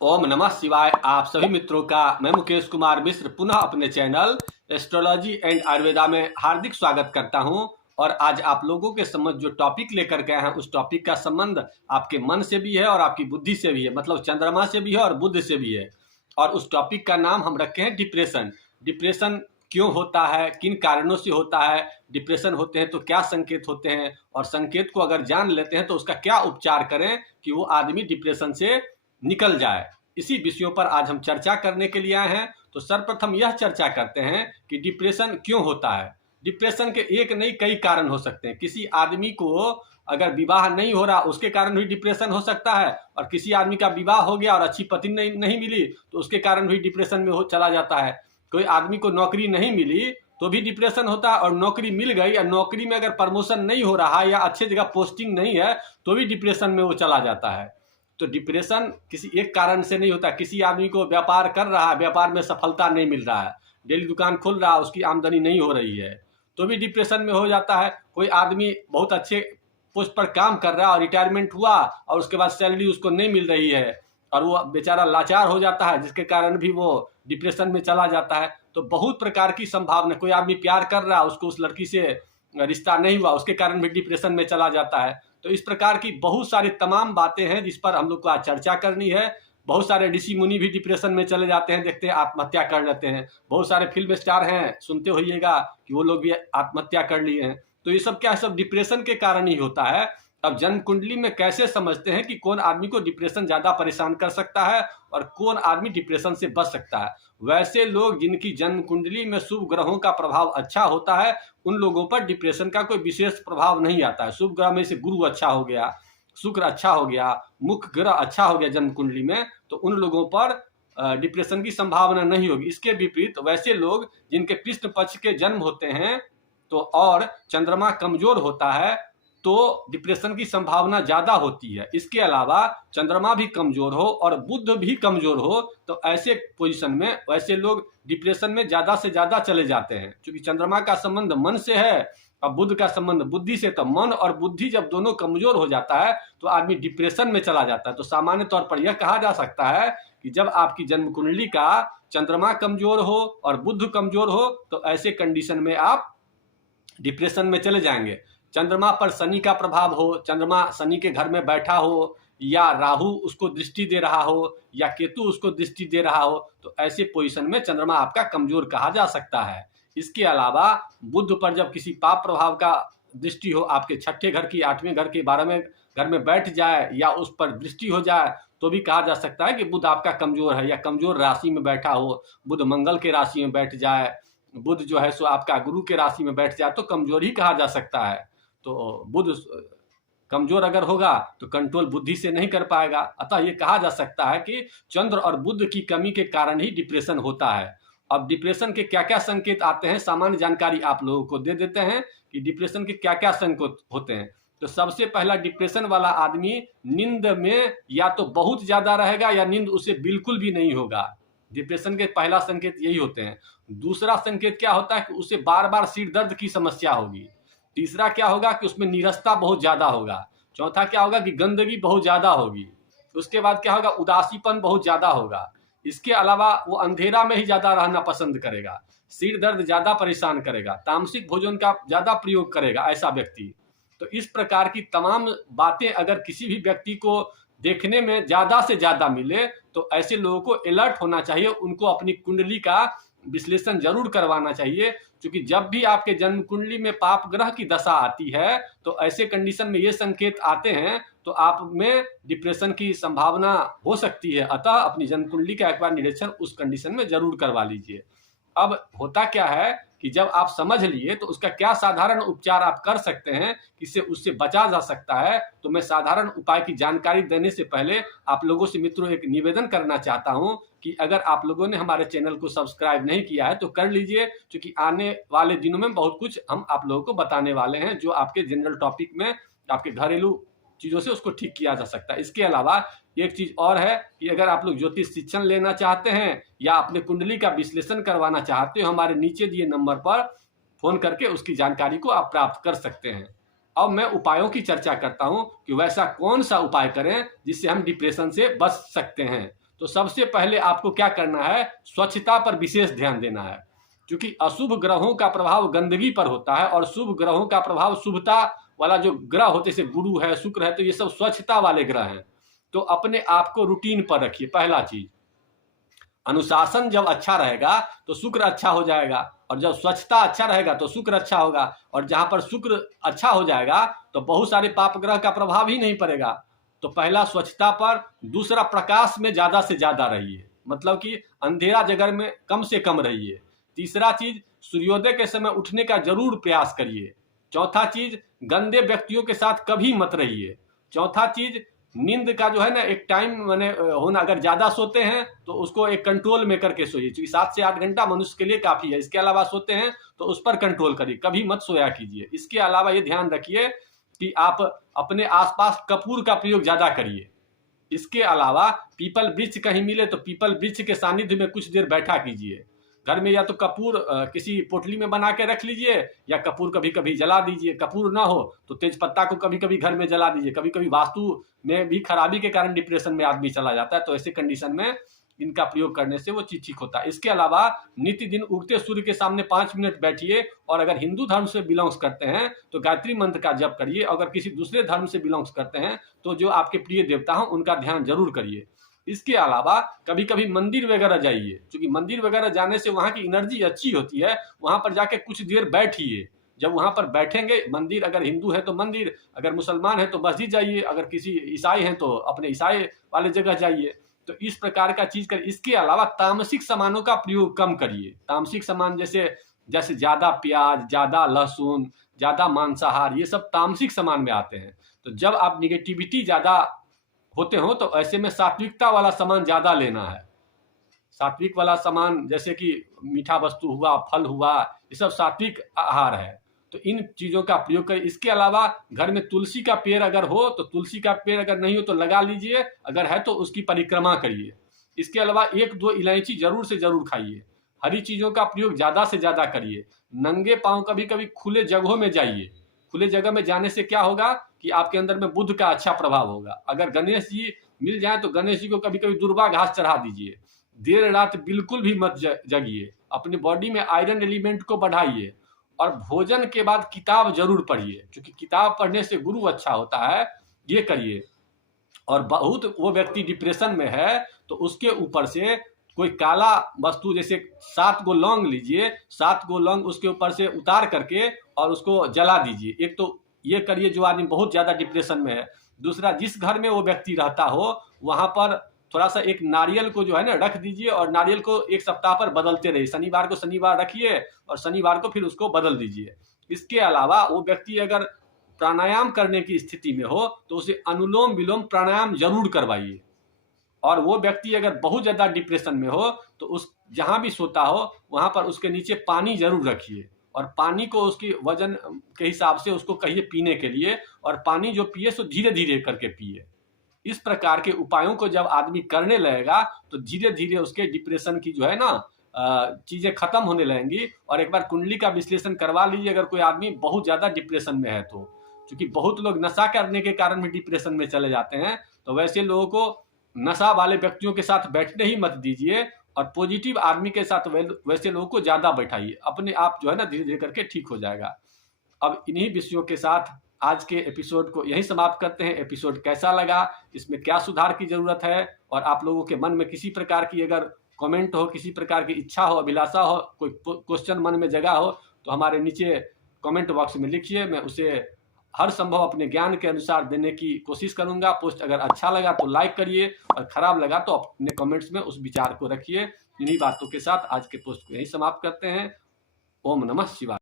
ओम नमः शिवाय। आप सभी मित्रों का मैं मुकेश कुमार मिश्र पुनः अपने चैनल एस्ट्रोलॉजी एंड आयुर्वेदा में हार्दिक स्वागत करता हूं। और आज आप लोगों के समझ जो टॉपिक लेकर गए हैं उस टॉपिक का संबंध आपके मन से भी है और आपकी बुद्धि से भी है, मतलब चंद्रमा से भी है और बुध से भी है। और उस टॉपिक का नाम हम रखे हैं डिप्रेशन। डिप्रेशन क्यों होता है, किन कारणों से होता है, डिप्रेशन होते हैं तो क्या संकेत होते हैं, और संकेत को अगर जान लेते हैं तो उसका क्या उपचार करें कि वो आदमी डिप्रेशन से निकल जाए। इसी विषयों पर आज हम चर्चा करने के लिए आए हैं। तो सर्वप्रथम यह चर्चा करते हैं कि डिप्रेशन क्यों होता है। डिप्रेशन के एक नहीं कई कारण हो सकते हैं। किसी आदमी को अगर विवाह नहीं हो रहा उसके कारण भी डिप्रेशन हो सकता है, और किसी आदमी का विवाह हो गया और अच्छी पत्नी नहीं मिली तो उसके कारण भी डिप्रेशन में चला जाता है। कोई आदमी को नौकरी नहीं मिली तो भी डिप्रेशन होता है, और नौकरी मिल गई और नौकरी में अगर प्रमोशन नहीं हो रहा या अच्छे जगह पोस्टिंग नहीं है तो भी डिप्रेशन में वो चला जाता है। तो डिप्रेशन किसी एक कारण से नहीं होता। किसी आदमी को व्यापार कर रहा है, व्यापार में सफलता नहीं मिल रहा है, डेली दुकान खोल रहा है, उसकी आमदनी नहीं हो रही है तो भी डिप्रेशन में हो जाता है। कोई आदमी बहुत अच्छे पोस्ट पर काम कर रहा है और रिटायरमेंट हुआ और उसके बाद सैलरी उसको नहीं मिल रही है और वो बेचारा लाचार हो जाता है, जिसके कारण भी वो डिप्रेशन में चला जाता है। तो बहुत प्रकार की संभावना, कोई आदमी प्यार कर रहा है, उसको उस लड़की से रिश्ता नहीं हुआ, उसके कारण भी डिप्रेशन में चला जाता है। तो इस प्रकार की बहुत सारी तमाम बातें हैं जिस पर हम लोग को आज चर्चा करनी है। बहुत सारे ऋषि मुनि भी डिप्रेशन में चले जाते हैं, देखते हैं आत्महत्या कर लेते हैं। बहुत सारे फिल्म स्टार हैं, सुनते होइएगा कि वो लोग भी आत्महत्या कर लिए हैं। तो ये सब क्या है, सब डिप्रेशन के कारण ही होता है। अब जन्म कुंडली में कैसे समझते हैं कि कौन आदमी को डिप्रेशन ज्यादा परेशान कर सकता है और कौन आदमी डिप्रेशन से बच सकता है। वैसे लोग जिनकी जन्म कुंडली में शुभ ग्रहों का प्रभाव अच्छा होता है उन लोगों पर डिप्रेशन का कोई विशेष प्रभाव नहीं आता है। शुभ ग्रह में से गुरु अच्छा हो गया, शुक्र अच्छा हो गया, मुख्य ग्रह अच्छा हो गया जन्म कुंडली में, तो उन लोगों पर डिप्रेशन की संभावना नहीं होगी। इसके विपरीत वैसे लोग जिनके कृष्ण पक्ष के जन्म होते हैं तो और चंद्रमा कमजोर होता है तो डिप्रेशन की संभावना ज्यादा होती है। इसके अलावा चंद्रमा भी कमजोर हो और बुध भी कमजोर हो तो ऐसे पोजीशन में वैसे लोग डिप्रेशन में ज्यादा से ज्यादा चले जाते हैं। क्योंकि चंद्रमा का संबंध मन से है और बुध का संबंध बुद्धि से, तो मन और बुद्धि जब दोनों कमजोर हो जाता है तो आदमी डिप्रेशन में चला जाता है। तो सामान्य तौर पर यह कहा जा सकता है कि जब आपकी जन्म कुंडली का चंद्रमा कमजोर हो और बुध कमजोर हो तो ऐसे कंडीशन में आप डिप्रेशन में चले जाएंगे। चंद्रमा पर शनि का प्रभाव हो, चंद्रमा शनि के घर में बैठा हो, या राहु उसको दृष्टि दे रहा हो, या केतु उसको दृष्टि दे रहा हो, तो ऐसे पोजीशन में चंद्रमा आपका कमजोर कहा जा सकता है। इसके अलावा बुध पर जब किसी पाप प्रभाव का दृष्टि हो, आपके छठे घर की, आठवें घर की, 12वें घर में बैठ जाए या उस पर दृष्टि हो जाए तो भी कहा जा सकता है कि बुध आपका कमजोर है। या कमजोर राशि में बैठा हो, बुध मंगल के राशि में बैठ जाए, बुध जो है सो आपका गुरु के राशि में बैठ जाए तो कमजोर ही कहा जा सकता है। तो बुध कमजोर अगर होगा तो कंट्रोल बुद्धि से नहीं कर पाएगा। अतः ये कहा जा सकता है कि चंद्र और बुध की कमी के कारण ही डिप्रेशन होता है। अब डिप्रेशन के क्या क्या संकेत आते हैं, सामान्य जानकारी आप लोगों को दे देते हैं कि डिप्रेशन के क्या क्या संकेत होते हैं। तो सबसे पहला, डिप्रेशन वाला आदमी नींद में या तो बहुत ज्यादा रहेगा या नींद उसे बिल्कुल भी नहीं होगा। डिप्रेशन के पहला संकेत यही होते हैं। दूसरा संकेत क्या होता है कि उसे बार बार सिर दर्द की समस्या होगी। तीसरा क्या होगा कि उसमें नीरसता बहुत ज्यादा होगा। चौथा क्या होगा कि गंदगी बहुत ज्यादा होगी। उसके बाद क्या होगा, उदासीपन बहुत ज्यादा होगा। इसके अलावा वो अंधेरा में ही ज्यादा रहना पसंद करेगा, सिर दर्द ज्यादा परेशान करेगा, तामसिक भोजन का ज्यादा प्रयोग करेगा ऐसा व्यक्ति। तो इस प्रकार की तमाम बातें अगर किसी भी व्यक्ति को देखने में ज्यादा से ज्यादा मिले तो ऐसे लोगों को अलर्ट होना चाहिए, उनको अपनी कुंडली का विश्लेषण जरूर करवाना चाहिए। क्योंकि जब भी आपके जन्म कुंडली में पाप ग्रह की दशा आती है तो ऐसे कंडीशन में ये संकेत आते हैं तो आप में डिप्रेशन की संभावना हो सकती है। अतः अपनी जन्म कुंडली का एक बार निरीक्षण उस कंडीशन में जरूर करवा लीजिए। अब होता क्या है कि जब आप समझ लिए तो उसका क्या साधारण उपचार आप कर सकते हैं, किससे उससे बचा जा सकता है। तो मैं साधारण उपाय की जानकारी देने से पहले आप लोगों से मित्रों एक निवेदन करना चाहता हूं कि अगर आप लोगों ने हमारे चैनल को सब्सक्राइब नहीं किया है तो कर लीजिए, क्योंकि आने वाले दिनों में बहुत कुछ हम आप लोगों को बताने वाले हैं जो आपके जनरल टॉपिक में आपके घरेलू चीजों से उसको ठीक किया जा सकता है। इसके अलावा एक चीज और है कि अगर आप लोग ज्योतिष शिक्षण लेना चाहते हैं या अपने कुंडली का विश्लेषण करवाना चाहते हो, हमारे नीचे दिए नंबर पर फोन करके उसकी जानकारी को आप प्राप्त कर सकते हैं। अब मैं उपायों की चर्चा करता हूं कि वैसा कौन सा उपाय करें जिससे हम डिप्रेशन से बच सकते हैं। तो सबसे पहले आपको क्या करना है, स्वच्छता पर विशेष ध्यान देना है, क्योंकि अशुभ ग्रहों का प्रभाव गंदगी पर होता है और शुभ ग्रहों का प्रभाव शुभता वाला जो ग्रह होते, जैसे गुरु है, शुक्र है, तो ये सब स्वच्छता वाले ग्रह हैं। तो अपने आप को रूटीन पर रखिए। पहला चीज, अनुशासन जब अच्छा रहेगा तो शुक्र अच्छा हो जाएगा, और जब स्वच्छता अच्छा रहेगा तो शुक्र अच्छा होगा, और जहां पर शुक्र अच्छा हो जाएगा तो बहुत सारे पाप ग्रह का प्रभाव ही नहीं पड़ेगा। तो पहला स्वच्छता पर, दूसरा प्रकाश में ज्यादा से ज्यादा रहिए, मतलब कि अंधेरा जगह में कम से कम रहिए। तीसरा चीज, सूर्योदय के समय उठने का जरूर प्रयास करिए। चौथा चीज, गंदे व्यक्तियों के साथ कभी मत रहिए। चौथा चीज, नींद का जो है ना एक टाइम मैंने होना, अगर ज्यादा सोते हैं तो उसको एक कंट्रोल में करके सोइए, क्योंकि 7 से 8 घंटा मनुष्य के लिए काफी है। इसके अलावा सोते हैं तो उस पर कंट्रोल करिए, कभी मत सोया कीजिए। इसके अलावा ये ध्यान रखिए कि आप अपने आसपास कपूर का प्रयोग ज्यादा करिए। इसके अलावा पीपल वृक्ष कहीं मिले तो पीपल वृक्ष के सानिध्य में कुछ देर बैठा कीजिए। घर में या तो कपूर किसी पोटली में बना के रख लीजिए, या कपूर कभी कभी जला दीजिए। कपूर ना हो तो तेज पत्ता को कभी कभी घर में जला दीजिए। कभी कभी वास्तु में भी खराबी के कारण डिप्रेशन में आदमी चला जाता है, तो ऐसे कंडीशन में इनका प्रयोग करने से वो चीज ठीक होता है। इसके अलावा नित्य दिन उगते सूर्य के सामने 5 मिनट बैठिए, और अगर हिंदू धर्म से बिलोंग्स करते हैं तो गायत्री मंत्र का जप करिए। अगर किसी दूसरे धर्म से बिलोंग्स करते हैं तो जो आपके प्रिय देवता हो उनका ध्यान जरूर करिए। इसके अलावा कभी कभी मंदिर वगैरह जाइए, क्योंकि मंदिर वगैरह जाने से वहां की एनर्जी अच्छी होती है। वहां पर जाके कुछ देर बैठिए। जब वहां पर बैठेंगे, मंदिर अगर हिंदू है तो मंदिर, अगर मुसलमान है तो मस्जिद जाइए, अगर किसी ईसाई है तो अपने ईसाई वाले जगह जाइए। तो इस प्रकार का चीज कर। इसके अलावा तामसिक सामानों का प्रयोग कम करिए। तामसिक सामान जैसे जैसे ज्यादा प्याज, ज्यादा लहसुन, ज्यादा मांसाहार, ये सब तामसिक सामान में आते हैं। तो जब आप निगेटिविटी ज्यादा होते हो तो ऐसे में सात्विकता वाला सामान ज्यादा लेना है। सात्विक वाला सामान जैसे कि मीठा वस्तु हुआ, फल हुआ, ये सब सात्विक आहार है। तो इन चीजों का प्रयोग करें। इसके अलावा घर में तुलसी का पेड़ अगर हो तो तुलसी का पेड़ अगर नहीं हो तो लगा लीजिए, अगर है तो उसकी परिक्रमा करिए। इसके अलावा 1-2 इलायची जरूर से जरूर खाइए। हरी चीजों का प्रयोग ज्यादा से ज्यादा करिए। नंगे पांव कभी कभी खुले जगहों में जाइए। खुले जगह में जाने से क्या होगा कि आपके अंदर में बुद्ध का अच्छा प्रभाव होगा। अगर गणेश जी मिल जाए तो गणेश जी को कभी कभी दुर्वा घास चढ़ा दीजिए। देर रात बिल्कुल भी मत जगिए। अपनी बॉडी में आयरन एलिमेंट को बढ़ाइए, और भोजन के बाद किताब जरूर पढ़िए, क्योंकि किताब पढ़ने से गुरु अच्छा होता है। ये करिए। और बहुत वो व्यक्ति डिप्रेशन में है तो उसके ऊपर से कोई काला वस्तु, जैसे 7 गो लौंग लीजिए, 7 गो लौंग उसके ऊपर से उतार करके और उसको जला दीजिए। एक तो ये करिए जो आदमी बहुत ज्यादा डिप्रेशन में है। दूसरा, जिस घर में वो व्यक्ति रहता हो वहां पर थोड़ा सा एक नारियल को जो है ना रख दीजिए, और नारियल को 1 सप्ताह पर बदलते रहिए। शनिवार को शनिवार रखिए और शनिवार को फिर उसको बदल दीजिए। इसके अलावा वो व्यक्ति अगर प्राणायाम करने की स्थिति में हो तो उसे अनुलोम विलोम प्राणायाम जरूर करवाइए। और वो व्यक्ति अगर बहुत ज्यादा डिप्रेशन में हो तो उस जहां भी सोता हो वहां पर उसके नीचे पानी जरूर रखिए, और पानी को उसकी वजन के हिसाब से उसको कहिए पीने के लिए, और पानी जो पिए सो धीरे धीरे करके पिए। इस प्रकार के उपायों को जब आदमी करने लगेगा तो धीरे धीरे उसके डिप्रेशन की जो है ना चीजें खत्म होने लगेंगी। और एक बार कुंडली का विश्लेषण करवा लीजिए अगर कोई आदमी बहुत ज्यादा डिप्रेशन में है तो, क्योंकि बहुत लोग नशा करने के कारण भी डिप्रेशन में चले जाते हैं। तो वैसे लोगों को नशा वाले व्यक्तियों के साथ बैठने ही मत दीजिए, और पॉजिटिव आदमी के साथ वैसे लोगों को ज्यादा बैठाइए। अपने आप जो है ना धीरे धीरे करके ठीक हो जाएगा। अब इन्हीं विषयों के साथ आज के एपिसोड को यहीं समाप्त करते हैं। एपिसोड कैसा लगा, इसमें क्या सुधार की जरूरत है, और आप लोगों के मन में किसी प्रकार की अगर कमेंट हो, किसी प्रकार की इच्छा हो, अभिलाषा हो, कोई क्वेश्चन मन में जगह हो तो हमारे नीचे कमेंट बॉक्स में लिखिए। मैं उसे हर संभव अपने ज्ञान के अनुसार देने की कोशिश करूंगा। पोस्ट अगर अच्छा लगा तो लाइक करिए, और खराब लगा तो अपने कमेंट्स में उस विचार को रखिए। इन्हीं बातों के साथ आज के पोस्ट को यहीं समाप्त करते हैं। ओम नमः शिवाय।